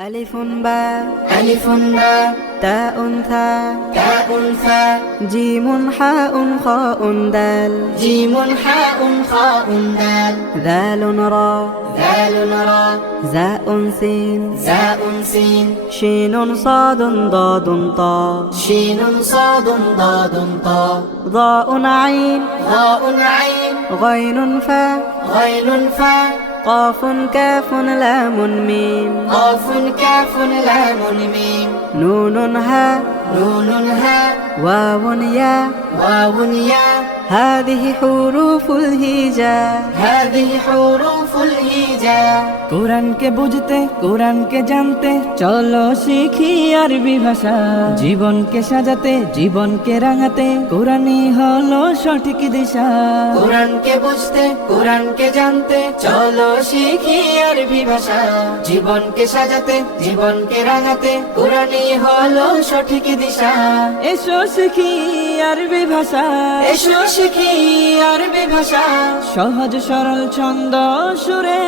ألف باء ألف باء تاء ثاء تاء ثاء جيم حاء خاء دال جيم حاء خاء دال ذال را ذال را زاء سين زاء سين شين صاد ضاد طاء شين صاد ضاد طاء ضاء عين ضاء عين غين فاء غين فاء قاف كاف لام ميم قاف كاف لام ميم نون ها نون ها واو يا واو يا هذه حروف الهجاء هذه حروف الهجاء কোরআনকে বুঝতে কোরআনকে জানতে চলো শিখি আরবি ভাষা জীবনকে সাজাতে জীবনকে রাঙাতে কোরআনই হলো সঠিক দিশা কোরআনকে বুঝতে কোরআনকে জানতে চলো শিখি আরবি ভাষা জীবনকে সাজাতে জীবনকে রাঙাতে কোরআনই হলো সঠিক দিশা এসো শিখি আরবি ভাষা এসো শিখি আরবি ভাষা সহজ সরল ছন্দ সুরে